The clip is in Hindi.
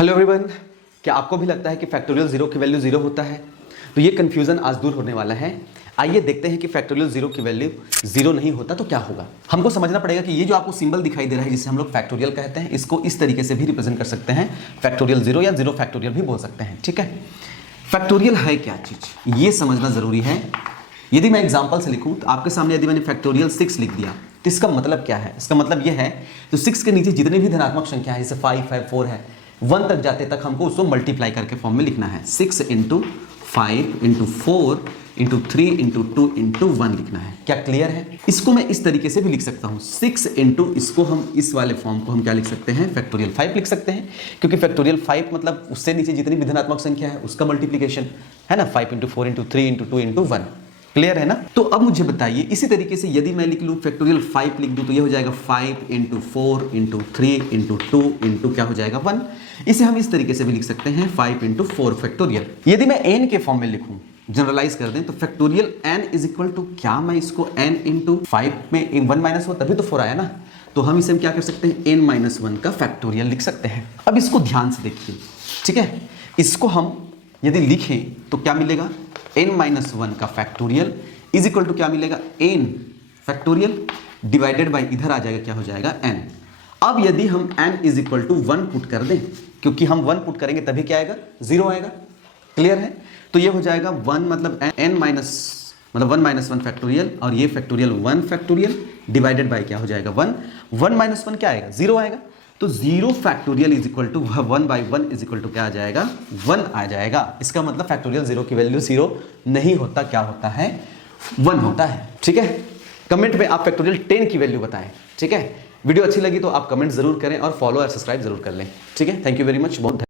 हेलो एवरीवन, क्या आपको भी लगता है कि फैक्टोरियल जीरो की वैल्यू जीरो होता है? तो ये कंफ्यूजन आज दूर होने वाला है। आइए देखते हैं कि फैक्टोरियल जीरो की वैल्यू जीरो नहीं होता तो क्या होगा। हमको समझना पड़ेगा कि ये जो आपको सिंबल दिखाई दे रहा है जिसे हम लोग फैक्टोरियल कहते हैं, इसको इस तरीके से भी रिप्रेजेंट कर सकते हैं, फैक्टोरियल जीरो या जीरो फैक्टोरियल भी बोल सकते हैं। ठीक है, फैक्टोरियल है क्या चीज, ये समझना जरूरी है। यदि मैं एग्जाम्पल से लिखूं तो आपके सामने यदि मैंने फैक्टोरियल 6 लिख दिया तो इसका मतलब क्या है? इसका मतलब यह है तो 6 के नीचे जितने भी धनात्मक संख्या है, जैसे 5 है, 4 है, 1 तक जाते तक हमको उसको मल्टीप्लाई करके फॉर्म में लिखना है। 6 into 5 into 4 into 3 into 2 into 1 लिखना है। क्या क्लियर है? इसको मैं इस तरीके से भी लिख सकता हूँ, 6 इंटू इसको हम इस वाले फॉर्म को हम क्या लिख सकते हैं, फैक्टोरियल 5 लिख सकते हैं, क्योंकि फैक्टोरियल 5 मतलब उससे नीचे जितनी भी धनात्मक संख्या है उसका मल्टीप्लीकेशन है ना, 5 into 4 into 3 into 2 into 1। Clear है ना? तो अब मुझे बताइए, इसी तरीके से यदि मैं लिख लूँ फैक्टोरियल 5 लिख दूँ तो ये हो जाएगा 5 इंटू 4 इंटू 3 इंटू 2 इंटू क्या हो जाएगा 1। इसे हम इस तरीके से भी लिख सकते हैं 5 इंटू 4 फैक्टोरियल। यदि मैं n के फॉर्म में लिखूं, जनरलाइज कर दें तो factorial n is equal to, क्या मैं इसको n इंटू 5 में 1 माइनस हो तभी तो 4 आया ना, तो हम इसे क्या कर सकते हैं, n माइनस 1 का फैक्टोरियल लिख सकते हैं। अब इसको ध्यान से देखिए, ठीक है, इसको हम यदि लिखें तो क्या मिलेगा, n माइनस 1 का फैक्टोरियल इज इक्वल टू क्या मिलेगा, n फैक्टोरियल डिवाइडेड बाई इधर आ जाएगा क्या हो जाएगा n। अब यदि हम n is equal to 1 put कर दें, क्योंकि हम 1 पुट करेंगे तभी क्या आएगा, 0 आएगा। क्लियर है? तो ये हो जाएगा 1 मतलब n माइनस मतलब 1 माइनस 1 फैक्टोरियल, और ये फैक्टोरियल 1 फैक्टोरियल डिवाइडेड बाई क्या हो जाएगा 1। 1 माइनस 1 क्या आएगा, 0 आएगा। तो 0 factorial is equal to 1 by 1 is equal to क्या आ जाएगा, 1 आ जाएगा। इसका मतलब फैक्टोरियल 0 की वैल्यू 0 नहीं होता, क्या होता है, 1 होता है। ठीक है, कमेंट में आप फैक्टोरियल 10 की वैल्यू बताएं। ठीक है, वीडियो अच्छी लगी तो आप कमेंट जरूर करें और फॉलो और सब्सक्राइब जरूर कर लें। ठीक है, थैंक यू वेरी मच, बहुत